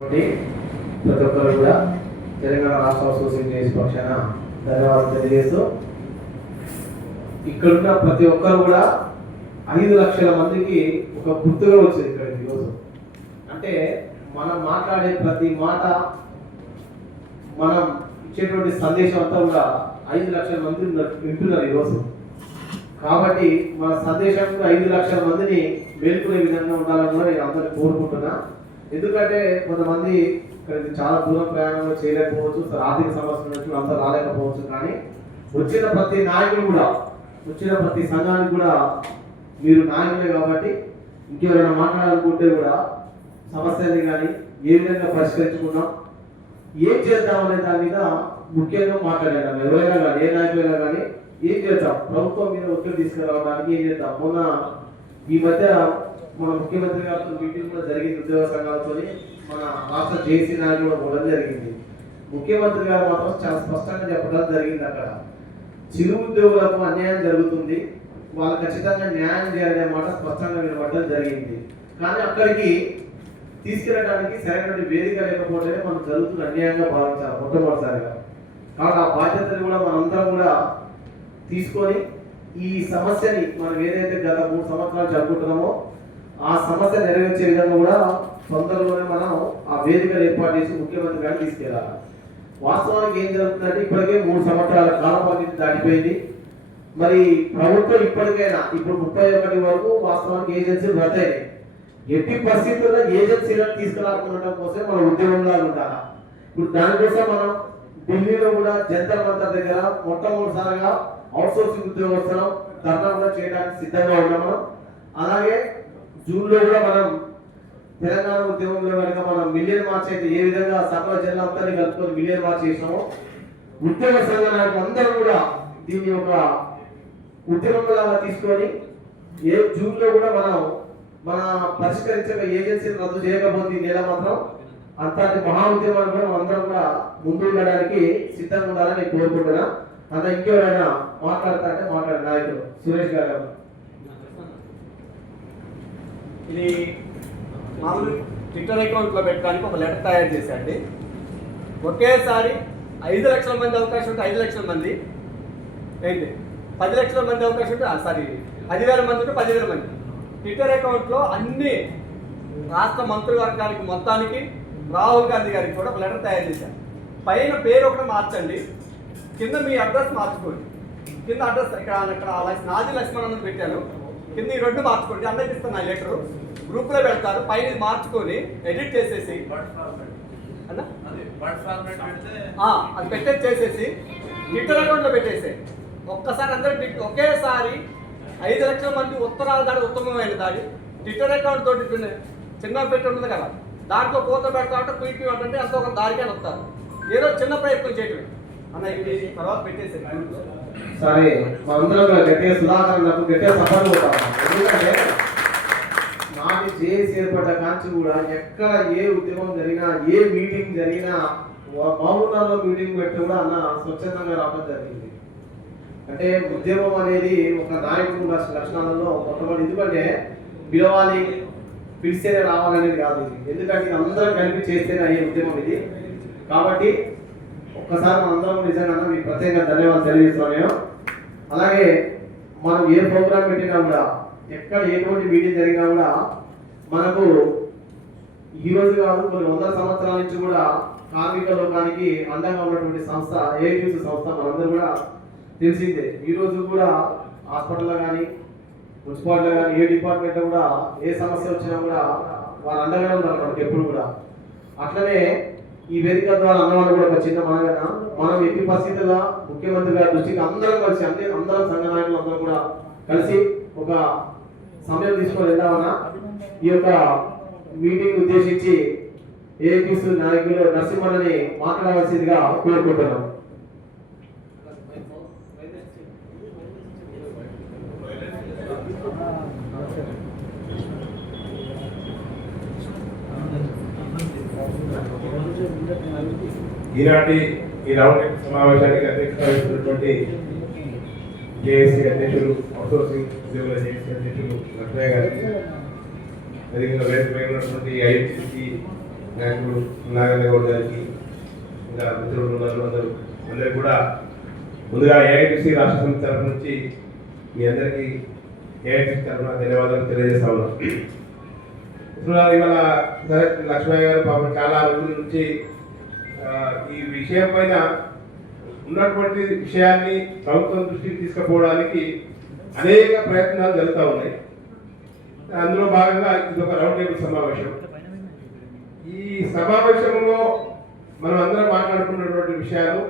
ప్రతి ఒక్కరు కూడా తెలంగాణ రాష్ట్ర అసోసియేషన్ చేసే పక్షాన ధన్యవాదాలు తెలియజేస్తూ ఇక్కడున్న ప్రతి ఒక్కరు కూడా 5 లక్షల మందికి ఒక గుర్తుగా వచ్చింది ఇక్కడ ఈరోజు. అంటే మనం మాట్లాడే ప్రతి మాట, మనం ఇచ్చేటువంటి సందేశం అంతా కూడా 5 లక్షల మంది వింటున్నారు ఈరోజు. కాబట్టి మన సందేశం 5 లక్షల మందిని మేల్కొనే విధంగా ఉండాలని కూడా నేను అందరినీ కోరుకుంటున్నా. ఎందుకంటే కొంతమంది ఇక్కడ చాలా దూరం ప్రయాణంలో చేయలేకపోవచ్చు, ఆర్థిక సమస్యల నుంచి అంతా రాలేకపోవచ్చు. కానీ వచ్చిన ప్రతి నాయకులు కూడా, వచ్చిన ప్రతి సంఘానికి కూడా మీరు నాయకులే కాబట్టి ఇంకెవరైనా మాట్లాడాలనుకుంటే కూడా సమస్యని కానీ ఏ విధంగా పరిష్కరించుకున్నాం, ఏం చేద్దామనే దాని మీద ముఖ్యంగా మాట్లాడాను. ఎవరైనా కానీ ఏ నాయకులైనా కానీ ఏం చేద్దాం, ప్రభుత్వం మీద ఒత్తిడి తీసుకురావడానికి ఏం చేద్దాం. మొన్న ఈ మధ్య మన ముఖ్యమంత్రి గారితో మీటింగ్ కూడా జరిగింది, ఉద్యోగ సంఘాలతో. మన రాష్ట్ర జేసీ నాయకులు కూడా పోవడం జరిగింది. ముఖ్యమంత్రి గారు మాత్రం చాలా స్పష్టంగా చెప్పడం జరిగింది. అక్కడ చిరు ఉద్యోగులకు అన్యాయం జరుగుతుంది, వాళ్ళు ఖచ్చితంగా న్యాయం చేయాలనే మాట స్పష్టంగా వినబడడం జరిగింది. కానీ అక్కడికి తీసుకెళ్ళడానికి సరైన వేదిక లేకపోతే మనం జరుగుతున్న అన్యాయంగా భావించాలి మొట్టమొదటిసారిగా. కాబట్టి ఆ బాధ్యతను కూడా మనందరం కూడా తీసుకొని ఈ సమస్యని మనం ఏదైతే గత 3 సంవత్సరాలు జరుపుకుంటున్నామో ఆ సమస్య నెరవేర్చే విధంగా కూడా తొందరలోనే మనం ఆ వేదికను ఏర్పాటు చేసి ముఖ్యమంత్రి గారిని తీసుకెళ్ళాలి. వాస్తవానికి ఏం జరుగుతుందంటే ఇప్పటికే 3 సంవత్సరాల కాల పరిమితి దాటిపోయింది. మరి ప్రభుత్వం ఇప్పటికైనా ఇప్పుడు 31 వరకు వాస్తవానికి ఏజెన్సీలు రద్దయి, ఎట్టి పరిస్థితుల్లో ఏజెన్సీలను తీసుకురాకుండా కోసం మనం ఉద్యమంలా ఉండాలి. ఇప్పుడు దానికోసం మనం ఢిల్లీలో కూడా జంతర్ మంతర్ దగ్గర మొట్టమొదటిసారిగా అవుట్సోర్సింగ్ ఉద్యోగస్తులం ధర్నా కూడా చేయడానికి సిద్ధంగా ఉన్నాం. అలాగే జూన్లో కూడా మనం తెలంగాణ ఉద్యమంలో కనుక మనం మిలియన్ మార్చ్ అయితే ఏ విధంగా సకల జిల్లాంతా కలుపుకొని మిలియన్ మార్చ్ చేసినామో, ఉద్యోగ సంఘ నాయకులు అందరూ కూడా దీన్ని ఒక ఉద్యమంలాగా తీసుకొని జూన్లో కూడా మన పరిష్కరించక ఏజెన్సీని రద్దు చేయకపోతే నెల మాత్రం అంతటి మహా ఉద్యమాన్ని కూడా అందరం కూడా ముందు ఉండడానికి సిద్ధంగా ఉండాలని కోరుకుంటున్నా. అంత ఇంకెవరైనా మాట్లాడతారంటే మాట్లాడే నాయకులు సురేష్ గారు. ఇది మామూలు ట్విట్టర్ అకౌంట్లో పెట్టడానికి ఒక లెటర్ తయారు చేశాండి. ఒకేసారి 5 లక్షల మంది అవకాశం ఉంటే 5 లక్షల మంది ఏంటి 10 లక్షల మంది అవకాశం ఉంటే 10,000 మంది ఉంటే 10,000 మంది. ట్విట్టర్ అకౌంట్లో అన్ని రాష్ట్ర మంత్రివర్గానికి మొత్తానికి రాహుల్ గాంధీ గారికి కూడా ఒక లెటర్ తయారు చేశాను. పైన పేరు ఒకటి మార్చండి, కింద మీ అడ్రస్ మార్చుకోండి. కింద అడ్రస్ ఇక్కడ నాది లక్ష్మణ్ పెట్టాను, కింద ఈ 2 మార్చుకోండి. అందరికి ఇస్తాను ఆ లెటర్, గ్రూప్లో పెడతారు. పైన మార్చుకొని ఎడిట్ చేసేసి అది పెట్టేసేసి ట్విట్టర్ అకౌంట్లో పెట్టేసాయి. ఒక్కసారి అందరూ ఒకేసారి 5 లక్షల మంది ఉత్తరాల దాడి ఉత్తమమైన దాడి ట్విట్టర్ అకౌంట్ తోటి చిన్న పెట్టి ఉంటుంది కదా, దాంట్లో కోత పెడతా ఉంటే క్విక్ అంటే అంత ఒక దారికే వస్తారు. ఏదో చిన్న ప్రయత్నం చేయటమే అన్న ఇది తర్వాత పెట్టేసారు. సరే మనందరం గట్టిగా సుధాకర్ నాకు గట్టిగా సఫలం అవుతాం. ఎందుకంటే నాటి జేఏసీ ఏర్పడ్డ కాంచి కూడా ఎక్కడ ఏ ఉద్యమం జరిగినా, ఏ మీటింగ్ జరిగినా, మామూలు మీటింగ్ పెట్టి కూడా అన్న స్వచ్ఛందంగా రావడం జరిగింది. అంటే ఉద్యమం అనేది ఒక నాయకుడు లక్షణాలలో మొట్టమొదటి. ఎందుకంటే పిలవాలి, పిలిస్తేనే రావాలనేది కాదు ఇది. ఎందుకంటే అందరం కలిపి చేస్తేనే అయ్యే ఉద్యమం ఇది. కాబట్టి ఒక్కసారి మనందరం నిజంగా మీకు ప్రత్యేకంగా ధన్యవాదాలు తెలియజేస్తున్నాను నేను. అలాగే మనం ఏ ప్రోగ్రామ్ పెట్టినా కూడా, ఎక్కడ ఎటువంటి మీటింగ్ జరిగినా కూడా మనకు ఈరోజు కాదు కొన్ని 100 సంవత్సరాల నుంచి కూడా కార్మిక లోకానికి అండంగా ఉన్నటువంటి సంస్థ ఏఐటీసీ సంస్థ మనందరూ కూడా తెలిసిందే. ఈరోజు కూడా హాస్పిటల్లో కానీ, మున్సిపాలిటీలో కానీ, ఏ డిపార్ట్మెంట్లో కూడా ఏ సమస్య వచ్చినా కూడా వారు అండగానే ఉన్నారు మనకి ఎప్పుడు కూడా. అట్లనే ఈ వేదిక ద్వారా అన్నవాళ్ళు కూడా ఒక చిన్న మనగన, మనం ఎట్టి పరిస్థితుల్లో ముఖ్యమంత్రి గారి దృష్టికి అందరం కలిసి అందరం సంఘ నాయకులు అందరం కూడా కలిసి ఒక సమయం తీసుకొని వెళ్దామన్నా ఈ యొక్క మీటింగ్ ఉద్దేశించి ఏపీసీ నాయకులు నరసింహని మాట్లాడవలసిందిగా కోరుకుంటున్నాం. ఈనాటి ఈ రౌండ్ సమావేశానికి అధ్యక్షత వహిస్తున్నటువంటి జేఏసీ అధ్యక్షులు, అవుట్సోర్సింగ్ ఉద్యోగుల జేఏసీ అధ్యక్షులు లక్ష్మయ్య గారికి, అదేవిధంగా వేదికపై ఉన్నటువంటి ఐఎన్సీసీ నాయకుడు నాగన్న గౌడ్ గారికి ఇంకా మిత్రులు ఉన్నారు అందరికి కూడా ముందుగా ఏఐటీసీ రాష్ట్ర సమితి తరఫు నుంచి మీ అందరికీ ఏఐటీసీ తరఫున ధన్యవాదాలు తెలియజేస్తా ఉన్నాం. ఇవాళ సరే లక్ష్మయ్య గారు పాపం చాలా రోజుల నుంచి ఈ విషయం పైన ఉన్నటువంటి విషయాన్ని ప్రభుత్వం దృష్టికి తీసుకుపోవడానికి అనేక ప్రయత్నాలు జరుగుతూ ఉన్నాయి. అందులో భాగంగా ఇది ఒక రౌండ్ టేబుల్ సమావేశం. ఈ సమావేశంలో మనం అందరం మాట్లాడుకున్నటువంటి విషయాలు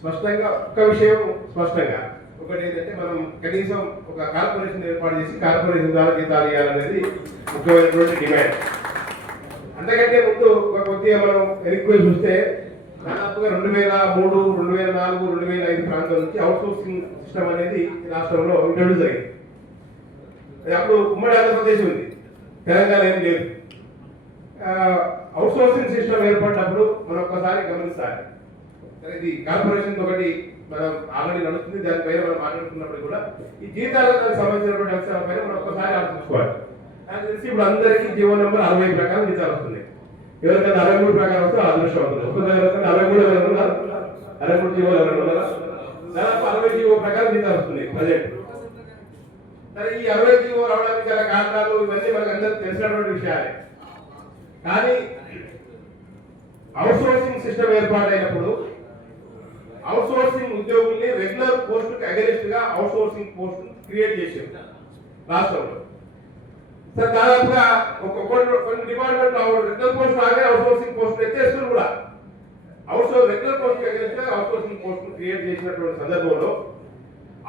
స్పష్టంగా ఒక్క విషయం స్పష్టంగా ఒకటి ఏంటంటే మనం కనీసం ఒక కార్పొరేషన్ ఏర్పాటు చేసి కార్పొరేషన్ ద్వారా జీతాలు ఇవ్వాలనేది ముఖ్యమైనటువంటి డిమాండ్. అంతకంటే ముందు ఒక కొద్దిగా మనం వెనక్కి చూస్తే దాదాపుగా 2003, 2004, 2005 ప్రాంతం నుంచి అవుట్ సోర్సింగ్ సిస్టమ్ అనేది రాష్ట్రంలో ఇంట్రొడ్యూస్ అయింది. అప్పుడు ఉమ్మడి ఆంధ్రప్రదేశ్ ఉంది, తెలంగాణ ఏం లేదు. అవుట్ సోర్సింగ్ సిస్టమ్ ఏర్పడినప్పుడు మనం ఒక్కసారి గమనించాలి. ఇది కార్పొరేషన్ ఒకటి మనం ఆల్రెడీ నడుస్తుంది, దానిపైన మనం మాట్లాడుతున్నప్పుడు కూడా ఈ జీతాలకు సంబంధించినటువంటి అంశాలపైన మనం ఒక్కసారి ఆలోచించుకోవాలి. నాకు తెలిసి ఇప్పుడు అందరికీ జీవో నెంబర్ 60 ప్రకారం జీతాలు వస్తున్నాయి. ఎవరికైనా 63 ప్రకారం వస్తే అదృష్టవంతులు. ఒక్కసారి 63 జీవోలు ఎవరైనా దాదాపు 60 జీవో ప్రకారం జీతాలు వస్తున్నాయి ప్రజెంట్. మరి ఈ 60 జీవో రావడానికి గల కారణాలు ఇవన్నీ మనకు అందరికి తెలిసినటువంటి విషయాలే. కానీ అవుట్ సోర్సింగ్ సిస్టమ్ ఏర్పాటైనప్పుడు అవుట్ సోర్సింగ్ ఉద్యోగుల్ని రెగ్యులర్ పోస్టుకి అగెనిస్ట్ గా అవుట్ సోర్సింగ్ పోస్ట్ క్రియేట్ చేసింది రాష్ట్రంలో. సార్ దాదాపుగా కొన్ని డిపార్ట్మెంట్ రెగ్యులర్ పోస్ట్ ఆగే అవుట్ సోర్సింగ్ పోస్ట్ ఎత్తేస్తున్నారు కూడా. రెగ్యులర్ పోస్ట్ అగెనిస్ట్ గా అవుట్ సోర్సింగ్ పోస్ట్ క్రియేట్ చేసినటువంటి సందర్భంలో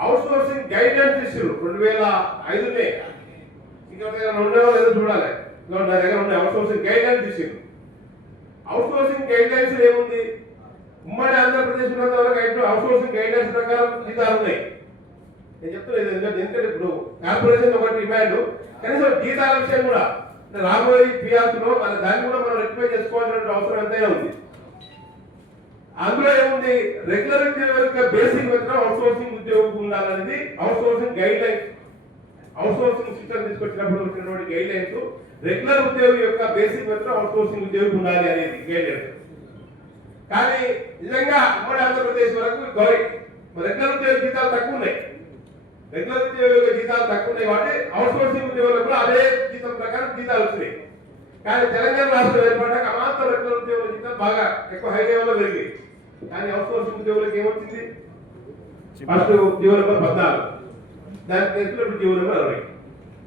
అవుట్ సోర్సింగ్ గైడ్ లైన్స్ ఇచ్చారు 2005 ఇంకా ఉండేవో లేదో చూడాలి. నా దగ్గర ఉన్న అవుట్ సోర్సింగ్ గైడ్ లైన్స్ ఇచ్చారు. అవుట్ సోర్సింగ్ గైడ్ లైన్స్ ఏముంది, ఉమ్మడి ఆంధ్రప్రదేశ్ ఉన్నంత వరకు అవుట్ సోర్సింగ్ గైడ్ లైన్స్ ప్రకారం జీతాలు ఉన్నాయి. నేను చెప్తున్నాను ఎందుకంటే ఇప్పుడు కార్పొరేషన్ ఒకటి డిమాండ్, కనీసం జీతాల విషయం కూడా రాబోయే పిఆర్లో దాన్ని కూడా మనం రెక్టిఫై చేసుకోవాల్సిన అవసరం ఎంతైనా ఉంది. అందులో ఏముంది, రెగ్యులర్ ఉద్యోగుల బేసిక్ వేతనం అవుట్ సోర్సింగ్ ఉద్యోగం ఉండాలనేది out sourcing guide lines. Out sourcing system తీసుకొచ్చినప్పుడు వచ్చినటువంటి గైడ్ లైన్స్ రెగ్యులర్ ఉద్యోగి యొక్క బేసిక్ వేతనం అవుట్ సోర్సింగ్ ఉద్యోగం ఉండాలి అనేది గైడ్ లైన్స్. కానీ నిజంగా ఉమ్మడి ఆంధ్రప్రదేశ్ వరకు రెగ్యులర్ ఉద్యోగ జీతాలు తక్కువ ఉన్నాయి. రెగ్యులర్ ఉద్యోగుల జీతాలు తక్కువ ఉన్నాయి కాబట్టి అవుట్ సోర్సింగ్ ఉద్యోగులకు కూడా అదే జీతం ప్రకారం జీతాలు వచ్చినాయి. కానీ తెలంగాణ రాష్ట్రం ఏర్పడ్డాక మాత్రం రెగ్యులర్ ఉద్యోగుల జీతాలు బాగా ఎక్కువ హై లెవెల్లో పెరిగాయి. కానీ అవుట్ సోర్సింగ్ ఉద్యోగులకు ఏమొచ్చింది, ఫస్ట్ జీవో నెంబర్ 14, దాని ప్లేస్లో జీవో నెంబర్ 60,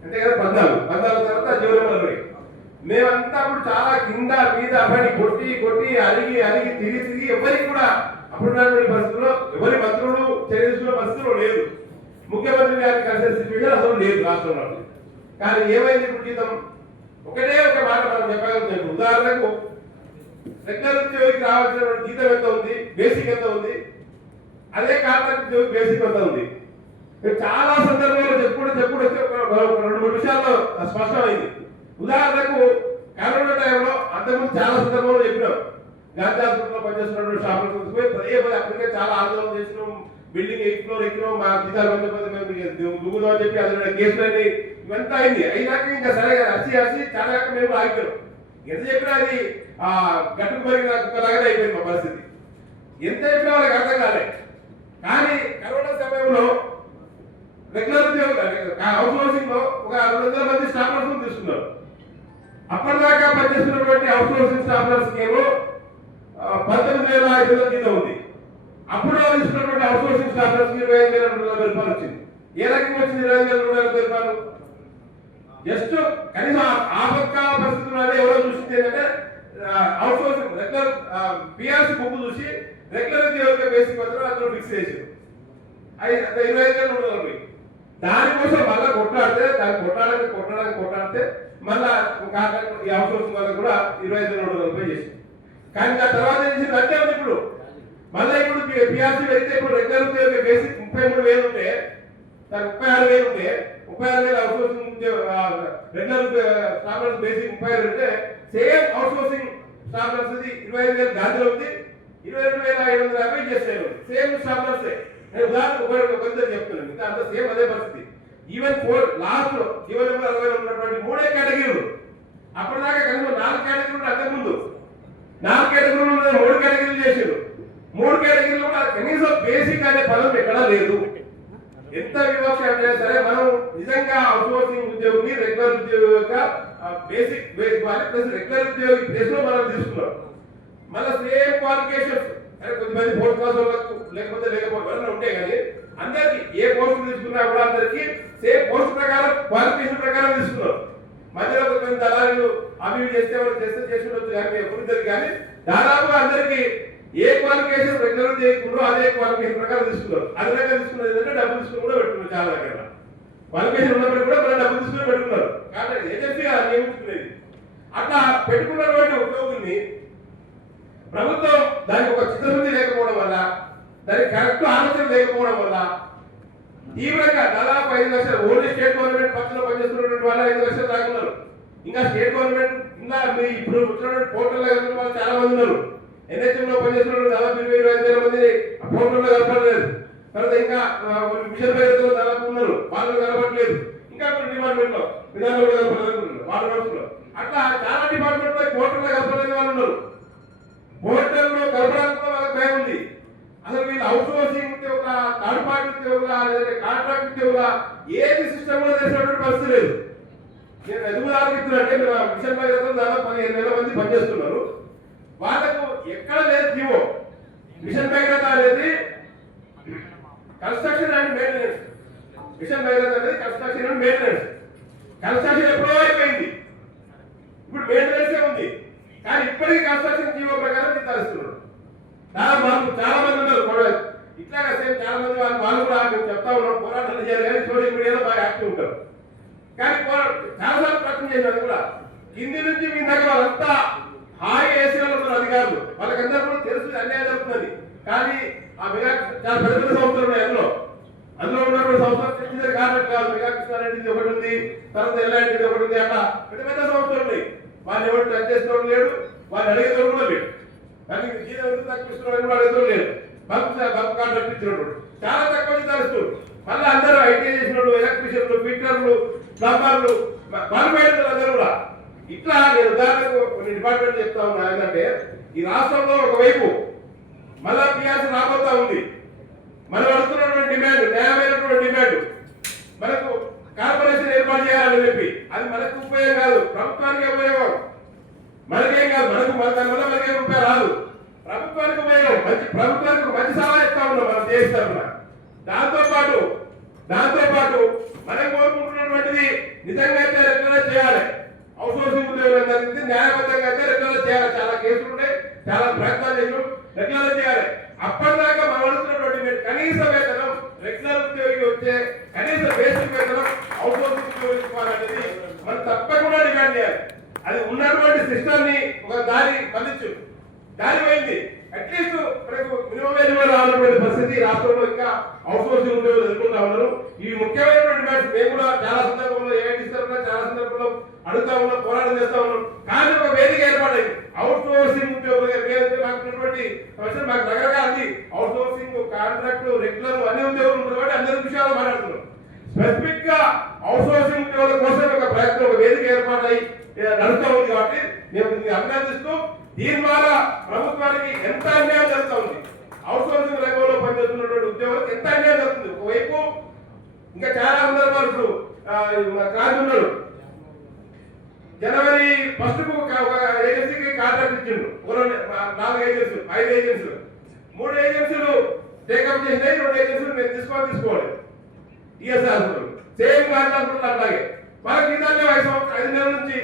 అంతే కదా. 14 తర్వాత జీవో నెంబర్ 60. మేమంతా అప్పుడు చాలా కింద మీద పడి కొట్టి అరిగి తిరిగి ఎవరికి కూడా అప్పుడున్నటువంటి పరిస్థితుల్లో ఎవరి మంత్రులు చర్యల పరిస్థితుల్లో లేదు. ముఖ్యమంత్రి గారికి కలిసే సిచ్యువేషన్ అసలు లేదు రాష్ట్రంలో. కానీ ఏమైంది, ఇప్పుడు జీతం ఒకటే ఒక మాట మనం చెప్పగలుగుతాం. ఉదాహరణకు రెగ్యులర్ ఉద్యోగికి రావాల్సినటువంటి జీతం ఎంత ఉంది, బేసిక్ ఎంత ఉంది, అదే కాంట్రాక్ట్ ఉద్యోగి బేసిక్ ఎంత ఉంది. చాలా సందర్భాల్లో చెప్పుడు 2-3 విషయాల్లో స్పష్టమైంది. ఉదాహరణకు కరోనా టైంలో అంతకుముందు చాలా సందర్భంలో చెప్పినాం, గాంధీ హాస్పిటల్లో పనిచేస్తున్నటువంటి షాపులు పదే అప్పటికే చాలా ఆందోళన చేసినాం. బిల్డింగ్ 8th ఫ్లోర్ ఎక్కినాం, మా జీతాలు దుగుదాం అని చెప్పి అందులో కేసులన్నీ ఇవంతా అయింది. అయినాక ఇంకా సరే అరిసి చాలా మేము ఆగిపోయాం. ఎంత చెప్పినా అది గట్టుకు పరిగిన కుక్కలాగానే అయిపోయింది మా పరిస్థితి. ఎంత చెప్పినా వాళ్ళకి అర్థం కాలే. కానీ కరోనా సమయంలో రెగ్యులర్ ఉద్యోగులు అవుట్ సోర్సింగ్ లో ఒక 200 మంది స్టాఫ్ నర్సులు తీసుకున్నారు. అప్పటిదాకా పనిచేస్తున్నటువంటి అవుట్ సోర్సింగ్ స్టాఫ్ నర్స్ ఏమో 19,500 జీతం ఉంది. అప్పుడు తీసుకున్నటువంటి అవుట్ సోర్సింగ్ స్టాఫ్ నర్స్ 25,240 రూపాయలు వచ్చింది. ఏ రకంగా వచ్చింది 25,240 రూపాయలు? జస్ట్ కనీసం ఆ పక్క పరిస్థితుల్లో ఎవరో చూసింది ఏంటంటే out sourcing regular PRC book చూసి రెగ్యులర్ ఉద్యోగ బేసిక్ మాత్రం అందులో ఫిక్స్ చేసారు 25,240. దానికోసం మళ్ళీ కొట్లాడితే మళ్ళా ఈ అవుట్ సోర్సింగ్ వల్ల కూడా 25,240 చేసింది. కానీ ఆ తర్వాత ఏం చేసింది అంటే ఇప్పుడు మళ్ళీ ఇప్పుడు పిఆర్సీ వెళ్తే ఇప్పుడు రెగ్యులర్ ఉద్యోగ బేసిక్ 33,000 ఉంటే దాని 36,000 ఉంటే 36,000 outsourcing regular staff nurse basic 35,000 ఉంటే same outsourcing staff nurse 25,000 గాంధీలో ఉంది, 22,550 చేస్తారు. సేమ్ స్టాఫ్ నర్సే. నేను ఉదాహరణ ఒకరిద్దరు చెప్తున్నాను, ఇంకా అంత సేమ్ అదే పరిస్థితి. ఈవెన్ లాస్ట్ జీవో నెంబర్ 60 ఉన్నటువంటి 3 కేటగిరీలు అప్పటిదాకా కనీసం 4 కేటగిరీలు అంతకుముందు 4 కేటగిరీలు 3 కేటగిరీలు చేసారు. 3 కేటగిరీలు కూడా కనీసం బేసిక్ అనే పదం ఎక్కడా లేదు. ఎంత వివక్ష అంటే సరే మనం నిజంగా అవుట్సోర్సింగ్ ఉద్యోగిని రెగ్యులర్ ఉద్యోగిగా బేసిక్ ప్లస్ రెగ్యులర్ ఉద్యోగి ప్లేస్ లో మనం తీసుకున్నాం. మళ్ళీ సేమ్ క్వాలిఫికేషన్స్ అంటే కొద్దిమంది 4th క్లాస్ వాళ్ళకు లేకపోతే ఉంటాయి కానీ అందరికి ఏ పోస్ట్ తీసుకున్నా కూడా అందరికి సేమ్ పోస్ట్ ప్రకారం క్వాలిఫికేషన్ ప్రకారం తీసుకున్నాం. మధ్యలో కొంతమంది దళారులు అవి చేస్తే వాళ్ళు చేస్తుండొచ్చు కానీ ఎవరిద్దరు కానీ దాదాపుగా అందరికి ఏ క్వాలిఫికేషన్ రెగ్యులర్ చేయకుండా అదే క్వాలిఫికేషన్ ప్రకారం తీసుకున్నారు. అదనంగా తీసుకున్నది ఏంటంటే డబ్బులు తీసుకుని కూడా పెట్టుకున్నారు. చాలా దగ్గర క్వాలిఫికేషన్ ఉన్నప్పుడు కూడా మనం డబ్బులు తీసుకుని పెట్టుకున్నారు. కాబట్టి ఏజెన్సీ నియమించుకునేది అట్లా పెట్టుకున్నటువంటి ఉద్యోగుల్ని ప్రభుత్వం దానికి ఒక చిత్తశుద్ధి లేకపోవడం వల్ల, దానికి కరెక్ట్ ఆలోచన లేకపోవడం వల్ల తీవ్రంగా దాదాపు 5 లక్షలు ఓన్లీ స్టేట్ గవర్నమెంట్ పరిధిలో పనిచేస్తున్నటువంటి వాళ్ళు 5 లక్షలు దాకా ఉన్నారు. ఇంకా స్టేట్ గవర్నమెంట్ ఇంకా మీ ఇప్పుడు వచ్చినటువంటి పోర్టల్లో కలిపిన వాళ్ళు చాలా మంది ఉన్నారు. ఎన్హెచ్ఎం లో పనిచేస్తున్న దాదాపు 20-25 మంది పోర్టల్లో కలపట్లేదు. తర్వాత ఇంకా మిషన్ పేరుతో దాదాపు ఉన్నారు, వాళ్ళు కలపట్లేదు. ఇంకా కొన్ని డిపార్ట్మెంట్ లో విధానంలో కలపలేదు వాళ్ళ రోజుల్లో. అట్లా చాలా డిపార్ట్మెంట్ లో పోర్టల్లో కలపలేని వాళ్ళు ఉన్నారు. పోర్టల్లో కలపడానికి వాళ్ళకి భయం ఉంది. అసలు వీళ్ళు అవుట్ సోర్సింగ్ ఉద్యోగుల, థర్డ్ పార్టీ ఉద్యోగుల, లేదంటే కాంట్రాక్ట్ ఉద్యోగుల ఏది సిస్టమ్ కూడా తెలిసినటువంటి పరిస్థితి లేదు. నేను ఎందుకు ఆలోచిస్తున్నట్టే మీరు మిషన్ భగీరథలో దాదాపు 15,000 మంది పనిచేస్తున్నారు. వాళ్ళకు ఎక్కడ లేదు జీవో. మిషన్ భగీరథ అనేది construction and maintenance. Mission Bhagiratha అనేది కన్స్ట్రక్షన్ అండ్ మెయింటెనెన్స్. కన్స్ట్రక్షన్ ఎప్పుడో అయిపోయింది, ఇప్పుడు మెయింటెనెన్స్ ఉంది. కానీ ఇప్పటికీ కన్స్ట్రక్షన్ జీవో ప్రకారం తీర్చిస్తున్నారు. దాదాపు చాలా మంది ఉన్నారు ఇట్లాగా సేమ్ చాలా మంది వాళ్ళు కూడా మేము చెప్తా ఉన్నాం పోరాటాలు చేయాలి కానీ సోషల్ మీడియాలో బాగా యాక్టివ్ ఉంటారు. కానీ చాలాసార్లు ప్రయత్నం చేసినది కూడా కింది నుంచి మీ దగ్గర వాళ్ళంతా హాయి ఏసీలో ఉన్న అధికారులు వాళ్ళకందరూ కూడా తెలుసు అన్యాయం జరుగుతున్నది. కానీ ఆ మెగా చాలా పెద్ద పెద్ద సంస్థలు ఉన్నాయి. అందులో ఉన్నటువంటి సంస్థలు తెచ్చింది కారణం కాదు. మెగా కృష్ణారెడ్డిది ఒకటి ఉంది, తర్వాత ఎల్లారెడ్డిది ఒకటి ఉంది. అట్లా పెద్ద పెద్ద సంస్థలు ఉన్నాయి. వాళ్ళు ఎవరు టచ్ చేసినోడు లేడు, వాళ్ళు అడిగేటోడు కూడా లేడు. దానికి జీతం ఎందుకు తగ్గిస్తున్నాడు అడిగేటోడు లేడు. బల్క్ కాంట్రాక్ట్ ఇచ్చినోడు చాలా తక్కువ జీతాలు. మళ్ళీ అందరూ ఐటీ చేసినోడు, ఎలక్ట్రీషియన్లు, ఫిట్టర్లు, ప్లంబర్లు, క్వాలిఫైడ్ అందరూ కూడా. ఇట్లా నేను ఉదాహరణకు కొన్ని డిపార్ట్మెంట్ చెప్తా ఉన్నా. ఏంటంటే ఈ రాష్ట్రంలో ఒకవైపు మళ్ళా పిఆర్సీ రాబోతా ఉంది. మనం అడుగుతున్నటువంటి డిమాండ్ న్యాయమైనటువంటి డిమాండ్ మనకు కార్పొరేషన్ ఏర్పాటు చేయాలని చెప్పి. అది మనకు ఉపయోగం కాదు, ప్రభుత్వానికి ఉపయోగం. మనకేం కాదు, దాని వల్ల మనకేం రూపాయలు రాదు, ప్రభుత్వానికి ఉపయోగం. ప్రభుత్వానికి మంచి సలహా ఇస్తా ఉన్నాం మనం చేస్తాం. దాంతో పాటు మనం కోరుకుంటున్నటువంటిది నిజంగా అయితే రెగ్యులర్ చేయాలి. అవుట్సోర్సింగ్ ఉద్యోగులు అనేది న్యాయబద్ధంగా అయితే రెగ్యులర్ చేయాలి. చాలా కేసులు ఉన్నాయి, చాలా ప్రయత్నాలు చేసినాం, రెగ్యులర్ చేయాలి. అప్పటిదాకా మనం అడుగుతున్నటువంటి కనీస వేతనం రెగ్యులర్ ఉద్యోగి వచ్చే కనీస బేసిక్ వేతనం అవుట్సోర్సింగ్ ఉద్యోగులు ఇవ్వాలనేది మనం తప్పకుండా డిమాండ్ చేయాలి. అది ఉన్నటువంటి సిస్టమ్ ని ఒక దారి మళ్ళించు దారి పోయింది. అట్లీస్ట్ మనకు మినిమం వేజ్ కూడా రావాలన్నటువంటి పరిస్థితి రాష్ట్రంలో ఇంకా అవుట్సోర్సింగ్ ఉద్యోగులు ఎదుర్కొంటా ఉన్నారు. ఇవి ముఖ్యమైనటువంటి డిమాండ్స్. మేము కూడా చాలా సందర్భంలో చాలా సందర్భంలో అడుగుతా ఉన్నాం, పోరాటం చేస్తా ఉన్నాం. కానీ ఒక వేదిక ఏర్పడింది అవుట్సోర్సింగ్ ఉద్యోగులు. మాకు దగ్గరగా అది అవుట్సోర్సింగ్, కాంట్రాక్ట్, రెగ్యులర్ అన్ని ఉద్యోగులు ఉంటారు కాబట్టి అందరి విషయాలు మాట్లాడుతున్నాం. స్పెసిఫిక్ గా అవుట్సోర్సింగ్ ఉద్యోగుల కోసం ఒక ప్రయత్నం, ఒక వేదిక ఏర్పాటై నడుస్తూ ఉంది. కాబట్టి మేము దీన్ని అభినందిస్తూ దీని ద్వారా ప్రభుత్వానికి ఎంత అన్యాయం జరుగుతూ ఉంది, అవుట్సోర్సింగ్ రంగంలో పనిచేస్తున్నటువంటి ఉద్యోగులకు ఎంత అన్యాయం జరుగుతుంది. ఒకవైపు ఇంకా చాలా సందర్భాలు ఇప్పుడు క్రాంతి ఉన్నాడు. జనవరి 1 ఒక ఏజెన్సీకి కాంట్రాక్ట్ ఇచ్చిండు. 4 ఏజెన్సీలు, 5 ఏజెన్సీలు, 3 ఏజెన్సీలు టేకప్ చేసినాయి, 2 ఏజెన్సీలు నేను తీసుకోవాలి. ఈఎస్ఆర్ సేమ్ కాంట్రాక్ట్ అట్లాగే వాళ్ళ గీతాలు 5 నెలల నుంచి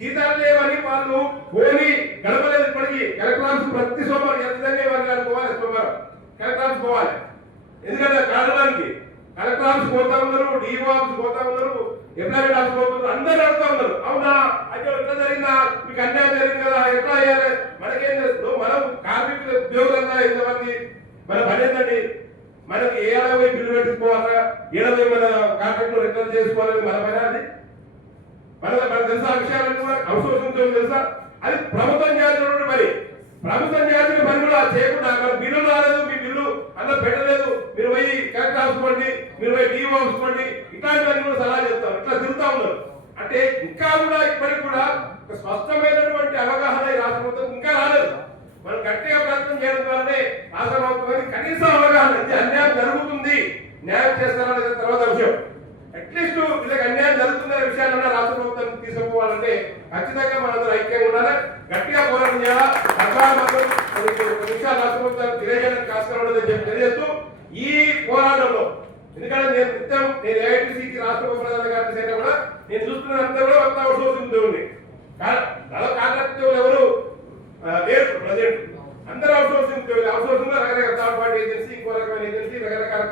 గీతాలు లేవని వాళ్ళు పోనీ గడపలేదు. ఇప్పటికీ కలెక్టర్ ఆఫీస్ ప్రతి సోమవారం విధంగా వాళ్ళు పోవాలి, సోమవారం కలెక్టర్ ఆఫీస్ పోవాలి. ఎందుకంటే కారణానికి కలెక్టర్ ఆఫీస్ పోతా ఉన్నారు, డిఓ ఆఫీస్ పోతా ఉన్నారు, ఎంప్లాయ్మెంట్ ఆఫీస్ పోతున్నారు, అందరూ అడుగుతా ఉన్నారు. అవునా అయ్యో ఎట్లా జరిగిందా, మీకు అన్యాయం జరిగింది కదా, ఎట్లా అయ్యాలి, మనకేం తెలుసు. మనం కార్మికుల ఉద్యోగులంతా ఎంతమంది మన పని ఏంటండి, మనకి ఏ అడవి బిల్లు పెట్టుకోవాలా, ఏడవై మన కాంట్రాక్ట్ రెగ్యులర్ చేసుకోవాలని మన పని. అది మనకు తెలుసా ఆ విషయాలన్నీ కూడా. అవుట్సోర్సింగ్ ఉద్యోగం తెలుసా, అది ప్రభుత్వం చేయాల్సినటువంటి పని. ప్రభుత్వం చేయాల్సిన పని కూడా చేయకుండా మన బిల్లు రాలేదు, మీ బిల్లు అందరూ పెట్టలేదు, మీరు పోయి కలెక్టర్ ఆఫీసుకోండి, మీరు పోయి డిఓ ఆఫీసుకోండి, ఇట్లాంటివన్నీ కూడా సలహా చెప్తాం. ఇట్లా తిరుగుతా ఉన్నారు. అంటే ఇంకా కూడా ఇప్పటికి కూడా గట్టిగా పోరాటం చేయాలా. సర్కారు మాత్రం విషయాలు రాష్ట్ర ప్రభుత్వానికి తెలియజేయడానికి ఆస్కారం ఉండదని చెప్పి తెలియజేస్తూ ఈ పోరాటంలో, ఎందుకంటే నేను నిత్యం నేను ఏఐటీసీకి రాష్ట్ర ప్రధాన కార్యదర్శి అయినా కూడా నేను చూస్తున్నంతా కూడా మొత్తం అవుట్సోర్సింగ్ ఉద్యోగుల్ని. కాంట్రాక్ట్ ఎవరు లేరు ప్రజెంట్, అందరూ అవుట్సోర్సింగ్ ఉద్యోగులు. అవుట్సోర్సింగ్ లో రకరకాల థర్డ్ పార్టీ ఏజెన్సీ, ఇంకో రకమైన ఏజెన్సీ, రకరకాల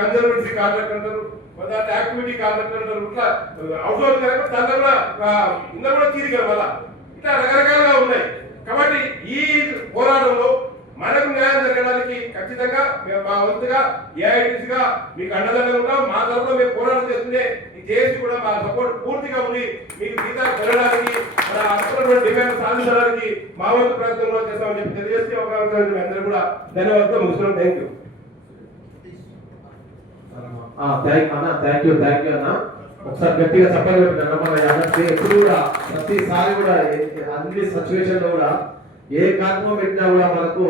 కన్జర్వేన్సీ కాంట్రాక్ట్ అంటారు, యాక్టివిటీ కాంట్రాక్ట్ అంటారు. ఇట్లా అవుట్సోర్సింగ్ దాంట్లో కూడా ఇందులో కూడా తీరిక వల్ల ఇట్లా రకరకాలుగా ఉన్నాయి. కాబట్టి ఈ పోరాటంలో మనకు న్యాయం జరగడానికి ఖచ్చితంగా మేము మా వంతుగా ఏఐటీసీగా మీకు అండదండగా ఉంటాం. మా తరఫున మేము పోరాటం చేస్తుంటే ఈ జేఏసీ కూడా మా సపోర్ట్ పూర్తిగా ఉంది. మీకు జీతాలు పెరగడానికి, మన అనుకున్నటువంటి డిమాండ్ సాధించడానికి మా వంతు ప్రయత్నం కూడా చేస్తామని చెప్పి తెలియజేసి అవకాశం అందరూ కూడా ధన్యవాదాలు ముగిస్తున్నాం. థ్యాంక్ యూ థ్యాంక్ యూ అన్న. ఒకసారి గట్టిగా చెప్పాలి పెట్టిన మన అందరికీ ఎప్పుడు కూడా ప్రతిసారి కూడా అన్ని సిచ్యువేషన్ లో కూడా ఏ కార్యక్రమం పెట్టినా కూడా మనకు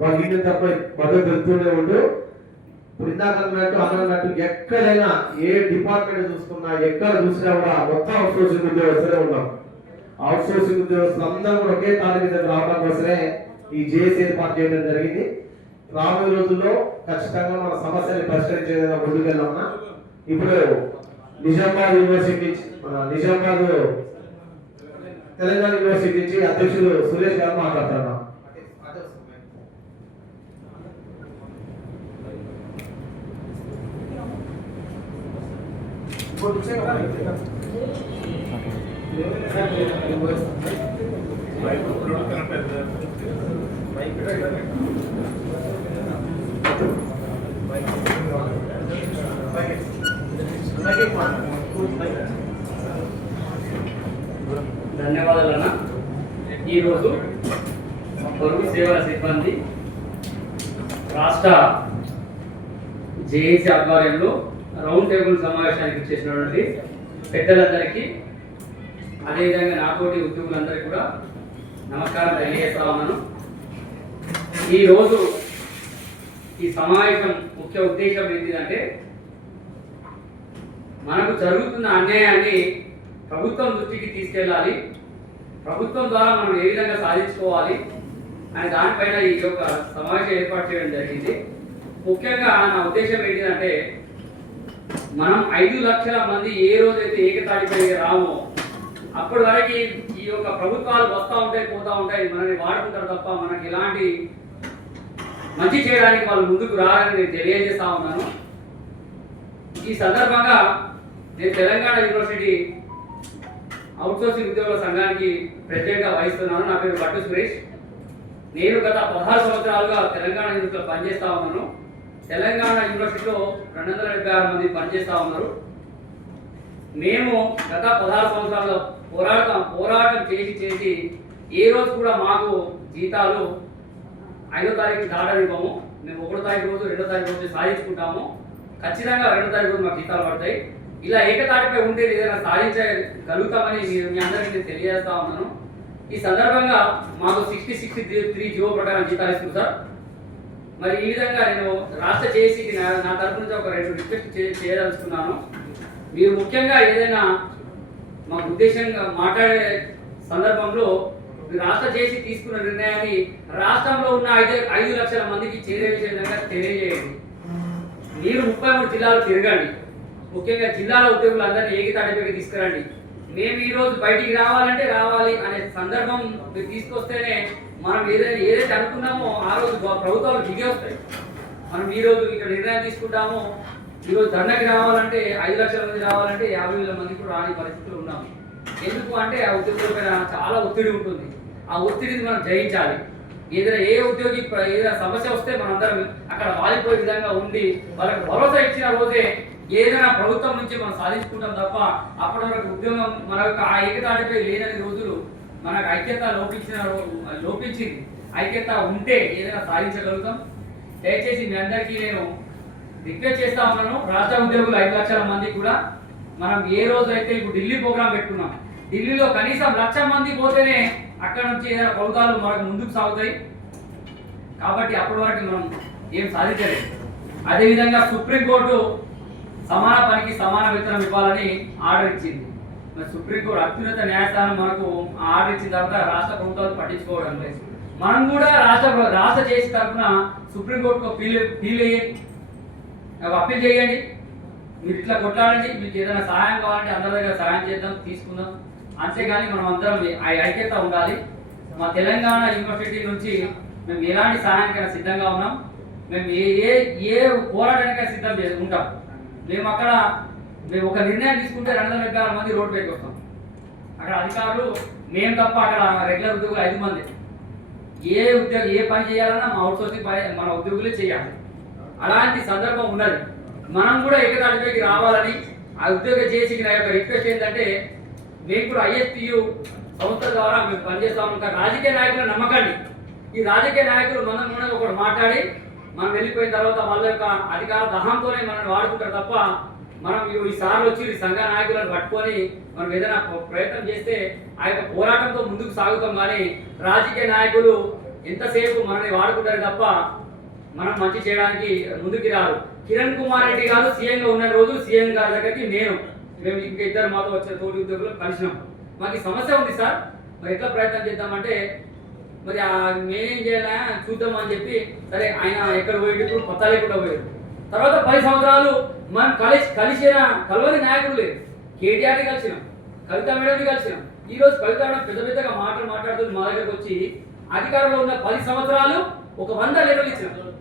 బగిన తప్ప మద్దతు తెలుస్తూనే ఉంటూ, ఇప్పుడు ఇందాక అన్నట్టు ఎక్కడైనా ఏ డిపార్ట్మెంట్ చూసుకున్నా ఎక్కడ చూసినా కూడా మొత్తం అవుట్సోర్సింగ్ ఉద్యోగస్తులే ఉన్నాం. అవుట్సోర్సింగ్ ఉద్యోగస్తులు అందరూ కూడా ఒకే తారీఖు మీద రావడం కోసమే ఈ జేఏసీ ఏర్పాటు చేయడం జరిగింది. రాబోయే రోజుల్లో ఖచ్చితంగా మన సమస్యని పరిష్కరించే విధంగా ముందుకెళ్ళామన్నా. ఇప్పుడు నిజామాబాద్ యూనివర్సిటీ తెలంగాణ యూనివర్సిటీ నుంచి అధ్యక్షులు సురేష్ గారు మాట్లాడతారు. ధన్యవాదాలన్న. ఈరోజు పొరుగు సేవల సిబ్బంది రాష్ట్ర జేఏసీ ఆధ్వర్యంలో రౌండ్ టేబుల్ సమావేశానికి ఇచ్చేసినటువంటి పెద్దలందరికీ, అదేవిధంగా నాతోటి ఉద్యోగులందరికీ కూడా నమస్కారం తెలియజేస్తా ఉన్నాను. ఈరోజు ఈ సమావేశం ముఖ్య ఉద్దేశం ఏంటిదంటే, మనకు జరుగుతున్న అన్యాయాన్ని ప్రభుత్వం దృష్టికి తీసుకెళ్ళాలి, ప్రభుత్వం ద్వారా మనం ఏ విధంగా సాధించుకోవాలి అనే దానిపైన ఈ యొక్క సమావేశం ఏర్పాటు చేయడం జరిగింది. ముఖ్యంగా నా ఉద్దేశం ఏంటిదంటే, మనం 5 లక్షల మంది ఏ రోజైతే ఏకతాటిపై రామో అప్పటి వరకు ఈ యొక్క ప్రభుత్వాలు వస్తూ ఉంటాయి, పోతూ ఉంటాయి, మనల్ని వాడుకుంటారు తప్ప మనకి ఎలాంటి మంచి చేయడానికి వాళ్ళు ముందుకు రారని నేను తెలియజేస్తా ఉన్నాను. ఈ సందర్భంగా నేను తెలంగాణ యూనివర్సిటీ అవుట్సోర్సింగ్ ఉద్యోగుల సంఘానికి ప్రెసిడెంట్గా వహిస్తున్నాను. నా పేరు భట్టు సురేష్. నేను గత 16 సంవత్సరాలుగా తెలంగాణ యూనివర్సిటీలో పనిచేస్తూ ఉన్నాను. తెలంగాణ యూనివర్సిటీలో 276 మంది పనిచేస్తూ ఉన్నారు. మేము గత 16 సంవత్సరాలుగా పోరాటం చేసి ఏ రోజు కూడా మాకు జీతాలు 5వ తారీఖు దాటనివ్వము. మేము 1వ తారీఖు రోజు 2వ తారీఖు రోజు సాధించుకుంటాము. ఖచ్చితంగా 2వ తారీఖు రోజు మాకు జీతాలు పడతాయి. ఇలా ఏకతాటిపై ఉంటే ఏదైనా సాధించగలుగుతామని మీ అందరికీ నేను తెలియజేస్తా ఉన్నాను. ఈ సందర్భంగా మాకు 6063 జీవో ప్రకారం జీతాలు ఇస్తుంది సార్. మరి ఈ విధంగా నేను రాష్ట్ర జేఏసీకి నా తరఫు నుంచి ఒక 2 రిక్వెస్ట్ చేయదలుచుకున్నాను. మీరు ముఖ్యంగా ఏదైనా మా ఉద్దేశంగా మాట్లాడే సందర్భంలో మీరు రాష్ట్ర జేఏసీ తీసుకున్న నిర్ణయాన్ని రాష్ట్రంలో ఉన్న 5 లక్షల మందికి చేరే విధంగా తెలియజేయండి. మీరు 33 జిల్లాలు తిరగండి. ముఖ్యంగా జిల్లాల ఉద్యోగులందరినీ ఏకతాటిపైకి తీసుకురండి. మేము ఈరోజు బయటికి రావాలంటే రావాలి అనే సందర్భం మీరు తీసుకొస్తేనే మనం ఏదైతే అనుకున్నామో ఆ రోజు ప్రభుత్వాలు దిగి వస్తాయి. మనం ఈరోజు ఇక్కడ నిర్ణయం తీసుకుంటామో, ఈరోజు ధర్నాకి రావాలంటే 5 లక్షల మంది రావాలంటే 50,000 మంది కూడా రాని పరిస్థితులు ఉన్నాము. ఎందుకు అంటే ఆ ఉద్యోగుల పైన చాలా ఒత్తిడి ఉంటుంది. ఆ ఒత్తిడిని మనం జయించాలి. ఏదైనా ఏ ఉద్యోగి ఏదైనా సమస్య వస్తే మనందరం అక్కడ వాలిపోయే విధంగా ఉండి వాళ్ళకి భరోసా ఇచ్చిన రోజే ఏదైనా ప్రభుత్వం నుంచి మనం సాధించుకుంటాం తప్ప అప్పటి వరకు ఉద్యోగం మన యొక్క ఆ ఏకతాటిపై లేనని రోజులు మనకు ఐక్యత లోపించింది. ఐక్యత ఉంటే ఏదైనా సాధించగలుగుతాం. దయచేసి మీ అందరికీ నేను రిక్వెస్ట్ చేస్తా ఉన్నాను. రాష్ట్ర ఉద్యోగులు 5 లక్షల మంది కూడా మనం ఏ రోజు అయితే ఇప్పుడు ఢిల్లీ ప్రోగ్రాం పెట్టుకున్నాం, ఢిల్లీలో కనీసం 1,00,000 మంది పోతేనే అక్కడ నుంచి ఏదైనా ప్రభుత్వాలు మనకు ముందుకు సాగుతాయి. కాబట్టి అప్పటి వరకు మనం ఏం సాధించలేదు. అదేవిధంగా సుప్రీంకోర్టు సమాన పనికి సమాన వేతనం ఇవ్వాలని ఆర్డర్ ఇచ్చింది. మరి సుప్రీంకోర్టు అత్యున్నత న్యాయస్థానం మనకు ఆర్డర్ ఇచ్చిన తర్వాత రాష్ట్ర ప్రభుత్వాలు పట్టించుకోవడం లేదు. మనం కూడా రాష్ట్ర చేసిన తరఫున సుప్రీంకోర్టుకు ఫీల్ అయ్యండి, అప్పీల్ చేయండి. మీరు ఇట్లా కొట్లాడండి, మీకు ఏదైనా సహాయం కావాలంటే అందరి దగ్గర సహాయం చేద్దాం, తీసుకుందాం. అంతేగాని మనం అందరం ఐక్యత ఉండాలి. మా తెలంగాణ యూనివర్సిటీ నుంచి మేము ఎలాంటి సహాయానికైనా సిద్ధంగా ఉన్నాం. మేము ఏ పోరాటానికైనా సిద్ధం ఉంటాం. మేము ఒక నిర్ణయం తీసుకుంటే 200 మంది రోడ్డు పైకి వస్తాం. అక్కడ అధికారులు మేము తప్ప అక్కడ రెగ్యులర్ ఉద్యోగులు 5 మంది. ఏ పని చేయాలన్నా మా అవుట్సోర్సింగ్ పని మన ఉద్యోగులే చేయాలి. అలాంటి సందర్భం ఉన్నది. మనం కూడా ఏకతాటిపైకి రావాలని ఆ ఉద్యోగం చేసి యొక్క రిక్వెస్ట్ ఏంటంటే, మేము కూడా ISTU సంస్థ ద్వారా మేము పనిచేస్తాం. ఇంకా రాజకీయ నాయకులను నమ్మకండి. ఈ రాజకీయ నాయకులు మనం ఒకటి మాట్లాడి మనం వెళ్ళిపోయిన తర్వాత వాళ్ళ యొక్క అధికార దహంతోనే మనల్ని వాడుకుంటారు తప్ప, మనం ఈ సార్లు వచ్చి ఈ సంఘ నాయకులను పట్టుకొని మనం ఏదైనా ప్రయత్నం చేస్తే ఆ యొక్క పోరాటంతో ముందుకు సాగుతాం. కానీ రాజకీయ నాయకులు ఎంతసేపు మనల్ని వాడుకుంటారు తప్ప మనం మంచి చేయడానికి ముందుకు రారు. కిరణ్ కుమార్ రెడ్డి గారు సీఎంగా ఉన్న రోజు సీఎం గారి దగ్గరికి మేము ఇంకా ఇద్దరు మాతో వచ్చిన తోటి ఉద్యోగులు కలిసినాం. మాకు ఈ సమస్య ఉంది సార్, మరి ఎట్లా ప్రయత్నం చేద్దామంటే, మరి మేమేం చేయాలా చూద్దామని చెప్పి, సరే ఆయన ఎక్కడ పోయేటప్పుడు కొత్త లేకుండా పోయారు. తర్వాత 10 సంవత్సరాలు మనం కలవని నాయకుడు లేదు. కేటీఆర్ని కలిసినాం, కవిత మేడంని కలిసినాం. ఈ రోజు కవిత మేడం పెద్దగా మాట్లాడుతూ మా దగ్గరకు వచ్చి అధికారంలో ఉన్న 10 సంవత్సరాలు ఒక 100 లెటర్లు ఇచ్చినాం.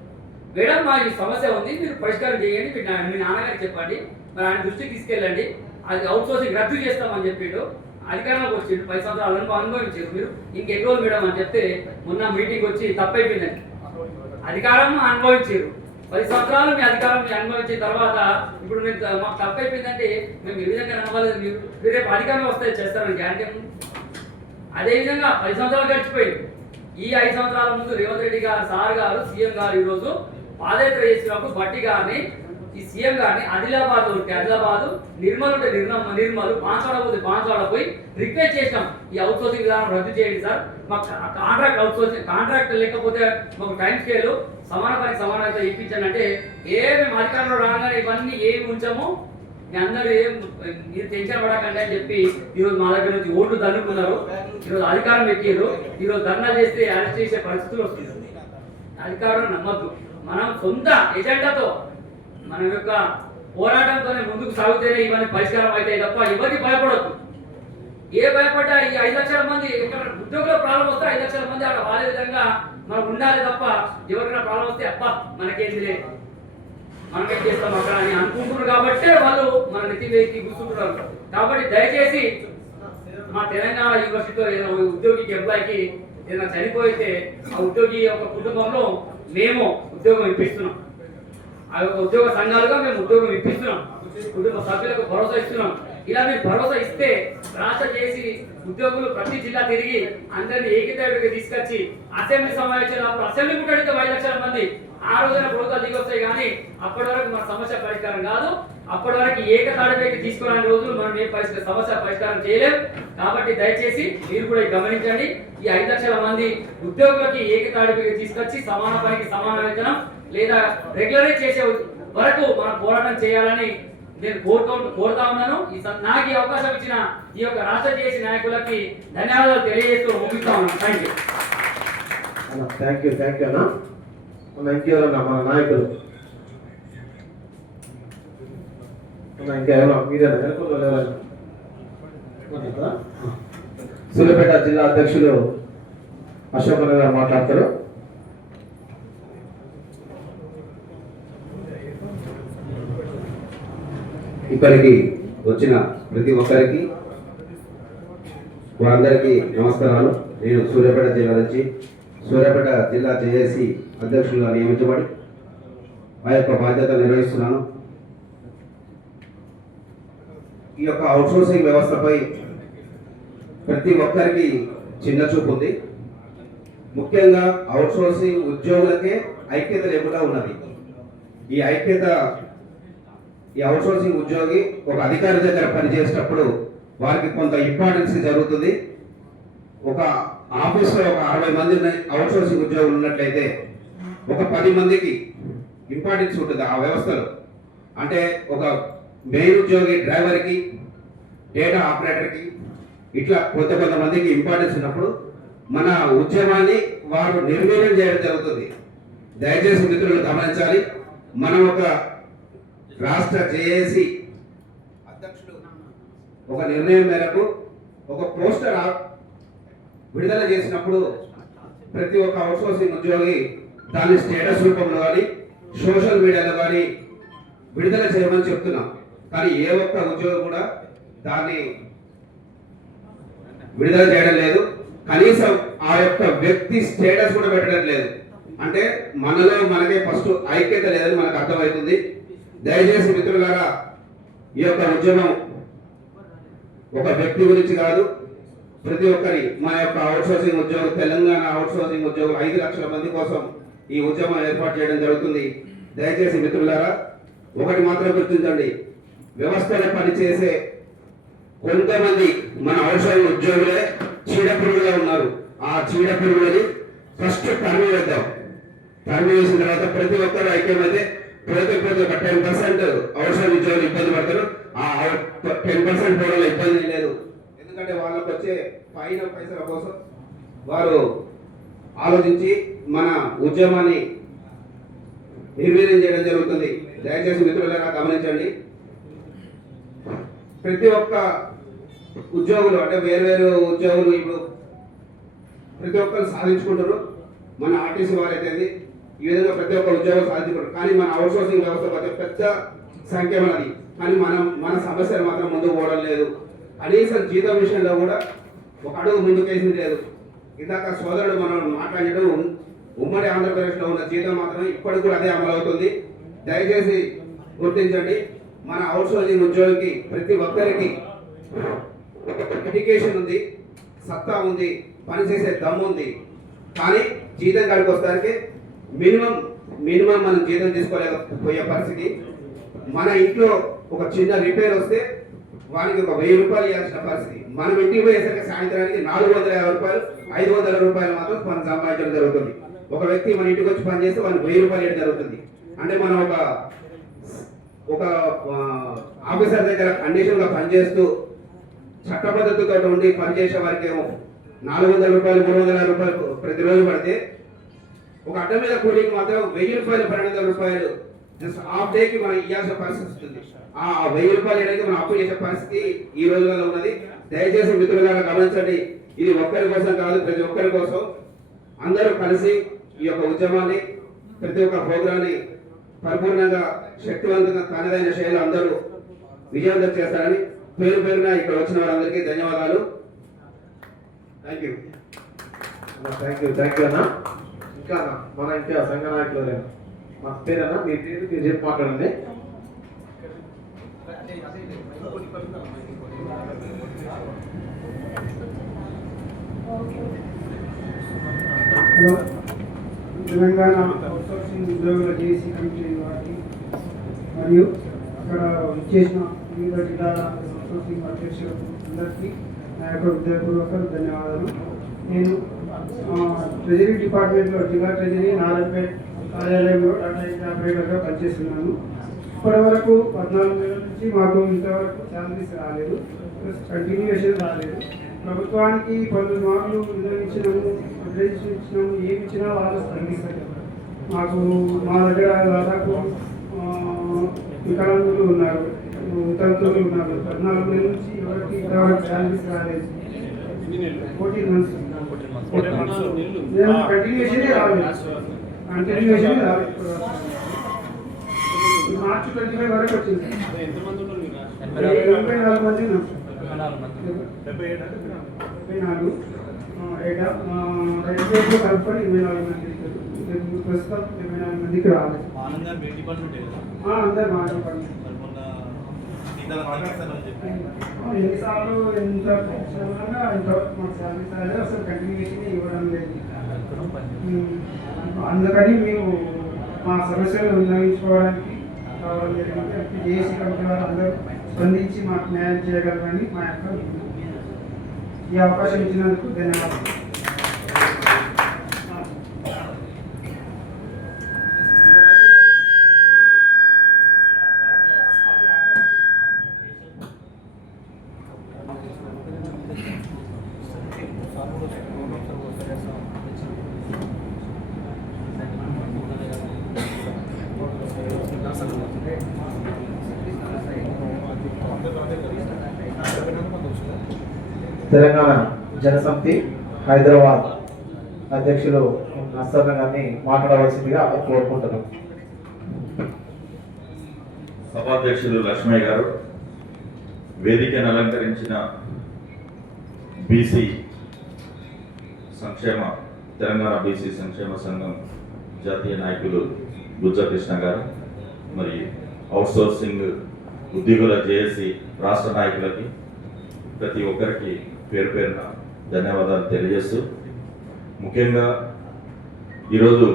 మేడం మా ఈ సమస్య ఉంది, మీరు పరిష్కారం చేయండి, మీ నాన్నగారికి చెప్పండి, మరి ఆయన దృష్టికి తీసుకెళ్ళండి, అది అవుట్సోర్సింగ్ రద్దు చేస్తామని చెప్పిండు. అధికారంలోకి వచ్చిండు, 10 సంవత్సరాలు అనుభవించారు మీరు, ఇంకెన్ని రోజులు మేడం అని చెప్తే మొన్న మీటింగ్ వచ్చి తప్పైపోయిందండి. అధికారం అనుభవించారు, 10 సంవత్సరాలు మీ అధికారం అనుభవించిన తర్వాత ఇప్పుడు మీరు మాకు తప్పైపోయిందంటే మేము ఏ విధంగా నమ్మలేదు. మీరు రేపు అధికారంలో వస్తే చేస్తారని గ్యారంటీ ఉంది. అదేవిధంగా 10 సంవత్సరాలు గడిచిపోయింది. ఈ 5 సంవత్సరాల ముందు రేవంత్ రెడ్డి గారు సార్ గారు సీఎం గారు ఈరోజు పాదయాత్ర చేసినప్పుడు బట్టి గారిని ఈ సీఎం గారిని ఆదిలాబాద్ నిర్మల్ బాన్సాడ పోయి రిక్వెస్ట్ చేసినాం, ఈ అవుట్సోర్సింగ్ విధానం రద్దు చేయండి సార్, మాకు కాంట్రాక్ట్ లేకపోతే మాకు టైం స్కేల్ సమాన పనికి సమానంగా ఇప్పించండి అంటే, మేము అధికారంలో రాగానే ఇవన్నీ ఏమి ఉంచాము, మీ అందరూ మీరు టెన్షన్ పడకండి అని చెప్పి ఈరోజు మా దగ్గర నుంచి ఓట్లు దండుకున్నారు. ఈరోజు అధికారం ఎక్కారు. ఈరోజు ధర్నా చేస్తే అరెస్ట్ చేసే పరిస్థితులు వస్తుంది. అధికారం నమ్మద్దు. మనం సొంత ఎజెండాతో మన యొక్క పోరాటంతోనే ముందుకు సాగుతేనే ఇవన్నీ పరిష్కారం అవుతాయి తప్ప ఎవరికి భయపడద్దు. భయపడ్డా ఈ 5 లక్షల మంది ఇక్కడ ఉద్యోగుల ప్రాబ్లం వస్తే 5 లక్షల మంది అక్కడ వాడే విధంగా మనం ఉండాలి తప్ప, ఎవరికైనా ప్రాబ్లం వస్తే అబ్బా మనకేంది లేదు, మనమే చేస్తాం అక్కడ అని అనుకుంటున్నారు. కాబట్టి వాళ్ళు మన నెత్తి వేసి కూర్చుంటున్నారు. కాబట్టి దయచేసి మా తెలంగాణ యూనివర్సిటీలో ఏదైనా ఉద్యోగికి ఎంప్లాయ్కి ఏదైనా చనిపోయితే ఆ ఉద్యోగి యొక్క కుటుంబంలో మేము ఉద్యోగం ఇప్పిస్తున్నాం. ఆ యొక్క ఉద్యోగ సంఘాలుగా మేము ఉద్యోగం ఇప్పిస్తున్నాం. కుటుంబ సభ్యులకు భరోసా ఇస్తున్నాం. ఇలా మీరు భరోసా ఇస్తే రాష్ట్ర చేసి ఉద్యోగులు ప్రతి జిల్లా తిరిగి అందరినీ ఏకీతాటికి తీసుకొచ్చి అసెంబ్లీ సమావేశాలు అసెంబ్లీ కూడా 5 లక్షల మంది ఆ రోజున ప్రభుత్వాలు దిగి వస్తాయి. కానీ అప్పటి వరకు మన సమస్య పరిష్కారం కాదు. అప్పటి వరకు ఏకతాటిపైకి తీసుకురాని రోజులు మనం ఏ సమస్య పరిష్కారం చేయలేం. కాబట్టి దయచేసి మీరు కూడా గమనించండి. ఈ 5 లక్షల మంది ఉద్యోగులకి ఏకతాటిపైకి తీసుకొచ్చి సమాన పనికి సమాన వేతనం లేదా రెగ్యులరైజ్ చేసే వరకు మనం పోరాటం చేయాలని నేను కోరుతా ఉన్నాను. నాకు ఈ అవకాశం ఇచ్చిన ఈ యొక్క రాష్ట్ర చేసి నాయకులకి ధన్యవాదాలు తెలియజేస్తూ ముగిస్తా ఉన్నాను. థ్యాంక్ యూ అన్న. ఇంకెవరన్నా మన నాయకులు ఇంకెవరన్నా మీరేనా? సూర్యాపేట జిల్లా అధ్యక్షులు అశోక్ గారు మాట్లాడతారు. ఇక్కడికి వచ్చిన ప్రతి ఒక్కరికి వారందరికీ నమస్కారాలు. నేను సూర్యాపేట జిల్లా జేఏసీ అధ్యక్షులుగా నియమించబడి ఆ యొక్క బాధ్యత నిర్వహిస్తున్నాను. ఈ యొక్క అవుట్సోర్సింగ్ వ్యవస్థపై ప్రతి ఒక్కరికి చిన్న చూపు ఉంది. ముఖ్యంగా అవుట్సోర్సింగ్ ఉద్యోగులకే ఐక్యత లేకుండా ఉన్నది. ఈ అవుట్సోర్సింగ్ ఉద్యోగి ఒక అధికారి దగ్గర పనిచేసేటప్పుడు వారికి కొంత ఇంపార్టెన్స్ జరుగుతుంది. ఒక ఆఫీస్లో ఒక 60 మంది అవుట్సోర్సింగ్ ఉద్యోగులు ఉన్నట్లయితే ఒక 10 మందికి ఇంపార్టెన్స్ ఉంటుంది ఆ వ్యవస్థలో. అంటే ఒక మెయిన్ ఉద్యోగి డ్రైవర్కి, డేటా ఆపరేటర్కి ఇట్లా కొంతమందికి ఇంపార్టెన్స్ ఉన్నప్పుడు మన ఉద్యమాన్ని వారు నిర్వీర్యం చేయడం జరుగుతుంది. దయచేసి మిత్రులు గమనించాలి. మనం ఒక రాష్ట్ర జేఏసీ అధ్యక్షుడు ఒక నిర్ణయం మేరకు ఒక పోస్టర్ విడుదల చేసినప్పుడు ప్రతి ఒక్క అవుట్సోర్సింగ్ ఉద్యోగి దాని స్టేటస్ రూపంలో కానీ సోషల్ మీడియాలో కానీ విడుదల చేయమని చెప్తున్నాం. కానీ ఏ ఒక్క ఉద్యోగి కూడా దాన్ని విడుదల చేయడం లేదు. కనీసం ఆ యొక్క వ్యక్తి స్టేటస్ కూడా పెట్టడం లేదు. అంటే మనలో మనకే ఫస్ట్ ఐక్యత లేదని మనకు అర్థమవుతుంది. దయచేసి మిత్రులారా, ఈ యొక్క ఉద్యమం ఒక వ్యక్తి గురించి కాదు, ప్రతి ఒక్కరి మన యొక్క అవుట్సోర్సింగ్ ఉద్యోగులు, తెలంగాణ అవుట్సోర్సింగ్ ఉద్యోగులు 5 లక్షల మంది కోసం ఈ ఉద్యమం ఏర్పాటు చేయడం జరుగుతుంది. దయచేసి మిత్రులారా, ఒకటి మాత్రం గుర్తించండి, వ్యవస్థలో పనిచేసే కొంతమంది మన అవుట్సోర్సింగ్ ఉద్యోగులే చీడ పురుగుగా ఉన్నారు. ఆ చీడ పురుగులని ఫస్ట్ తరిమి వేద్దాం. తరిమి వేసిన తర్వాత ప్రతి ఒక్కరు ఐక్యమైతే ప్రతి ఒక్క 10% అవుట్సోర్సింగ్ ఉద్యోగులు ఇబ్బంది పడతారు. ఆ 10% కూడా ఇబ్బంది లేదు. ఎందుకంటే వాళ్ళకి వచ్చే పైసల కోసం వారు ఆలోచించి మన ఉద్యమాన్ని నిర్వీర్యం చేయడం జరుగుతుంది. దయచేసి మిత్రులారా గమనించండి. ప్రతి ఒక్క ఉద్యోగులు అంటే వేరు ఉద్యోగులు ఇప్పుడు ప్రతి ఒక్కరు సాధించుకుంటారు. మన ఆర్టీసీ వారైతే ఈ విధంగా ప్రతి ఒక్క ఉద్యోగం సాధించుకుంటారు. కానీ మన అవుట్సోర్సింగ్ వ్యవస్థ వచ్చే పెద్ద సంఖ్య మనది. కానీ మన సమస్యలు మాత్రం ముందుకు పోవడం లేదు. కనీసం జీతం విషయంలో కూడా ఒక అడుగు ముందుకేసింది లేదు. ఇందాక సోదరుడు మనం మాట్లాడడం ఉమ్మడి ఆంధ్రప్రదేశ్లో ఉన్న జీతం మాత్రమే ఇప్పటికి కూడా అదే అమలు అవుతుంది. దయచేసి గుర్తించండి, మన అవుట్సోర్సింగ్ ఉద్యోగికి ప్రతి ఒక్కరికి ఎడ్యుకేషన్ ఉంది, సత్తా ఉంది, పనిచేసే దమ్ము ఉంది. కానీ జీతం కాడికి వస్తానికి మినిమం మనం జీతం తీసుకోలేకపోయే పరిస్థితి. మన ఇంట్లో ఒక చిన్న రిపేర్ వస్తే వానికి ఒక 1000 రూపాయలు ఇవ్వాల్సిన పరిస్థితి. మనం ఇంటికి పోయేసరికి సాయంత్రానికి 450 రూపాయలు 500 రూపాయలు మాత్రం మనం సంపాదించడం జరుగుతుంది. ఒక వ్యక్తి మన ఇంటికి వచ్చి పని చేస్తే వానికి 1000 రూపాయలు ఇవ్వడం జరుగుతుంది. అంటే మనం ఒక ఆఫీసర్ దగ్గర కండిషన్ గా పనిచేస్తూ చట్టబద్ధతతో ఉండి పనిచేసే వారికి ఏమో 400 రూపాయలు 300 రూపాయలు ప్రతిరోజు పడితే ఒక అడ్డ మీద కూలీకి మాత్రం 1000 రూపాయలు 1200 రూపాయలు జస్ట్ హాఫ్ డేకి మనం ఇవ్వాల్సిన పరిస్థితి వస్తుంది. ఆ 1000 రూపాయలు అనేది మనం అప్పు చేసే పరిస్థితి ఈ రోజులలో ఉన్నది. దయచేసి మిత్రులారా గమనించండి, ఇది ఒక్కరి కోసం కాదు, ప్రతి ఒక్కరి కోసం అందరూ కలిసి ఈ యొక్క ఉద్యమాన్ని ప్రతి ఒక్క ప్రోగ్రాన్ని పరిపూర్ణంగా శక్తివంతంగా తనదైన శైలి అందరూ విజయవంతం చేస్తారని పేరున ఇక్కడ వచ్చిన వారందరికీ ధన్యవాదాలు. థ్యాంక్ యూ అన్న. ఇంకా మన ఇంకా సంఘ నాయకులు మా పేరన్నా, మీ పేరు మీరు చెప్పి మాట్లాడండి. హలో, తెలంగాణ అవుట్సోర్సింగ్ ఉద్యోగుల జేసీ కమిటీ వారికి మరియు అక్కడ చేసిన వివిధ జిల్లాల అవుట్సోర్సింగ్ అధ్యక్షులకు అందరికీ నా యొక్క హృదయపూర్వక ధన్యవాదాలు. నేను ట్రెజరీ డిపార్ట్మెంట్లో జిల్లా ట్రెజరీ నారాయణపేట కార్యాలయంలో డాటా ఎంట్రీ ఆపరేటర్గా పనిచేస్తున్నాను. ఇప్పటి వరకు 14 నెలల నుంచి మాకు ఇంతవరకు శాలరీస్ రాలేదు, కంటిన్యూషన్ రాలేదు. ప్రభుత్వానికి 12 మార్కులు నిర్ణయించినాము, అడ్రస్ ఇచ్చినాము, ఏమి ఇచ్చినా వాళ్ళు స్పందిస్తారు. మాకు మా దగ్గర దాదాపు వికలాంగులు ఉన్నారు, వితంతువులు ఉన్నారు. 14 నెలల నుంచి ఎవరికి ఇంతవరకు శాలరీస్ రాలేదు. 14 మంత్స్ కంటిన్యూషన్ రాలేదు. మార్చి 25 వరకు వచ్చింది. 84 మంది ఉన్నాం. 74 కలుపుకొని 24 మంది. ప్రస్తుతం 24 మందికి రాలేదు. అందరు మా డిపార్ట్మెంట్ ఎన్నిసార్లు ఎంత ఇంతవరకు మాకు శాలరీ రాలేదు, అసలు కంటిన్యూషన్ ఇవ్వడం లేదు. అందుకని మేము మా సమస్యలు నిర్ణయించుకోవడానికి కావడం జరిగింది. జేఏసీ కమిటీ వారు అందరూ స్పందించి మాకు న్యాయం చేయగలరని మా యొక్క ఈ అవకాశం ఇచ్చినందుకు ధన్యవాదాలు. తెలంగాణ జనసమితి హైదరాబాద్ అధ్యక్షులు నర్సన్న గారిని మాట్లాడవలసిందిగా కోరుకుంటున్నాం. సభాధ్యక్షులు లక్ష్మయ్య గారు, వేదికను అలంకరించిన బీసీ సంక్షేమ తెలంగాణ బీసీ సంక్షేమ సంఘం జాతీయ నాయకులు బుజ్జ కృష్ణ గారు, మరి అవుట్సోర్సింగ్ ఉద్యోగుల జేఏసీ రాష్ట్ర నాయకులకి ప్రతి ఒక్కరికి పేరు పేరున ధన్యవాదాలు తెలియజేస్తూ, ముఖ్యంగా ఈరోజు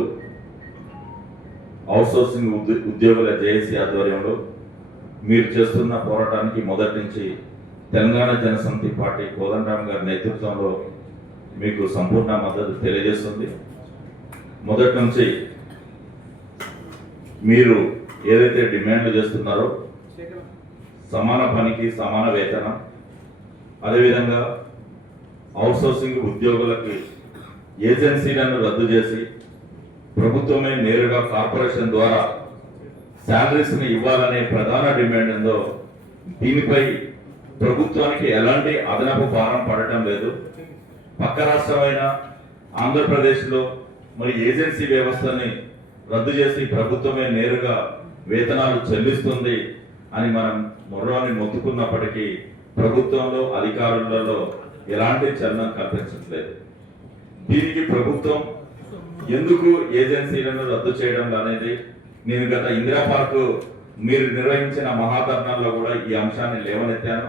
అవుట్సోర్సింగ్ ఉద్యోగుల జేఏసీ ఆధ్వర్యంలో మీరు చేస్తున్న పోరాటానికి మొదటి నుంచి తెలంగాణ జనసమితి పార్టీ కోదండరామ్ గారి నేతృత్వంలో మీకు సంపూర్ణ మద్దతు తెలియజేస్తుంది. మొదటి నుంచి మీరు ఏదైతే డిమాండ్లు చేస్తున్నారో సమాన పనికి సమాన వేతనం, అదేవిధంగా అవుట్సోర్సింగ్ ఉద్యోగులకి ఏజెన్సీలను రద్దు చేసి ప్రభుత్వమే నేరుగా కార్పొరేషన్ ద్వారా శాలరీస్ని ఇవ్వాలనే ప్రధాన డిమాండ్ ఉందో, దీనిపై ప్రభుత్వానికి ఎలాంటి అదనపు భారం పడటం లేదు. పక్క రాష్ట్రమైన ఆంధ్రప్రదేశ్లో మరి ఏజెన్సీ వ్యవస్థని రద్దు చేసి ప్రభుత్వమే నేరుగా వేతనాలు చెల్లిస్తుంది అని మనం మొర్రాన్ని మొత్తుకున్నప్పటికీ ప్రభుత్వంలో అధికారులలో ఎలాంటి చలనం కల్పించట్లేదు. దీనికి ప్రభుత్వం ఎందుకు ఏజెన్సీలను రద్దు చేయడం అనేది నేను గత ఇందిరా పార్క్ మీరు నిర్వహించిన మహాధర్నాల్లో కూడా ఈ అంశాన్ని లేవనెత్తాను.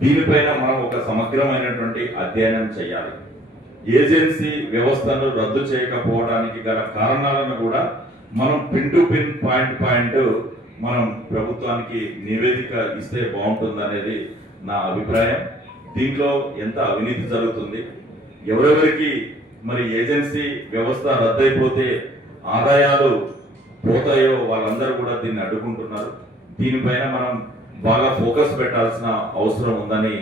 దీనిపైన మనం ఒక సమగ్రమైనటువంటి అధ్యయనం చేయాలి. ఏజెన్సీ వ్యవస్థను రద్దు చేయకపోవడానికి గల కారణాలను కూడా మనం పిన్ టు పిన్ పాయింట్ మనం ప్రభుత్వానికి నివేదిక ఇస్తే బాగుంటుంది నా అభిప్రాయం. దీంట్లో ఎంత అవినీతి జరుగుతుంది, ఎవరెవరికి మరి ఏజెన్సీ వ్యవస్థ రద్దయిపోతే ఆదాయాలు పోతాయో వాళ్ళందరూ కూడా దీన్ని అడ్డుకుంటున్నారు. దీనిపైన మనం బాగా ఫోకస్ పెట్టాల్సిన అవసరం ఉందని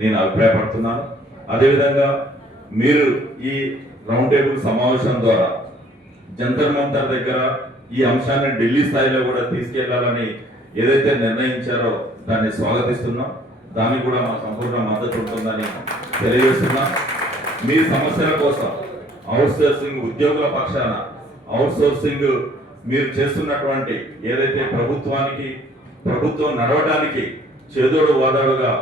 నేను అభిప్రాయపడుతున్నాను. అదేవిధంగా మీరు ఈ రౌండ్ టేబుల్ సమావేశం ద్వారా జంతర్ మంతర్ దగ్గర ఈ అంశాన్ని ఢిల్లీ స్థాయిలో కూడా తీసుకెళ్లాలని ఏదైతే నిర్ణయించారో దాన్ని స్వాగతిస్తున్నాం. దానికి కూడా మా సంపూర్ణ మద్దతు ఉంటుందని తెలియజేస్తున్నాం. మీ సమస్యల కోసం అవుట్సోర్సింగ్ ఉద్యోగుల పక్షాన అవుట్సోర్సింగ్ మీరు చేస్తున్నటువంటి ఏదైతే ప్రభుత్వం నడవడానికి చేదోడు వాదోడుగా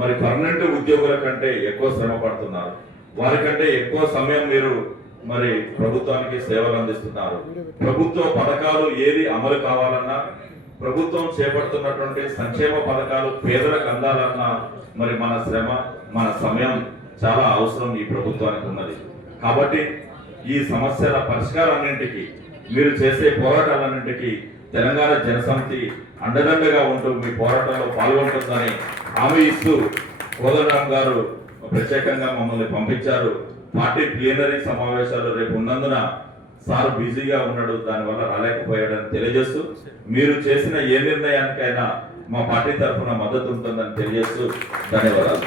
మరి పర్మనెంట్ ఉద్యోగుల కంటే ఎక్కువ శ్రమ పడుతున్నారు, వారికంటే ఎక్కువ సమయం మీరు మరి ప్రభుత్వానికి సేవలు అందిస్తున్నారు. ప్రభుత్వ పథకాలు ఏది అమలు కావాలన్నా, ప్రభుత్వం చేపడుతున్నటువంటి సంక్షేమ పథకాలు పేదలకు అందాలన్నా మరి మన శ్రమ మన సమయం చాలా అవసరం ఈ ప్రభుత్వానికి ఉన్నది. కాబట్టి ఈ సమస్యల పరిష్కారాన్నింటికి మీరు చేసే పోరాటాలన్నింటికి తెలంగాణ జనసమితి అండదండగా ఉంటూ మీ పోరాటంలో పాల్గొంటుందని హామీ ఇస్తూ కోదండరామ్ గారు ప్రత్యేకంగా మమ్మల్ని పంపించారు. పార్టీ ప్లీనరీ సమావేశాలు రేపు ఉన్నందున సార్ బిజీగా ఉన్నాడు, దానివల్ల రాలేకపోయాడని తెలియజేస్తూ, మీరు చేసిన ఏ నిర్ణయానికైనా మా పార్టీ తరఫున మద్దతు ఉంటుందని తెలియజేస్తూ ధన్యవాదాలు.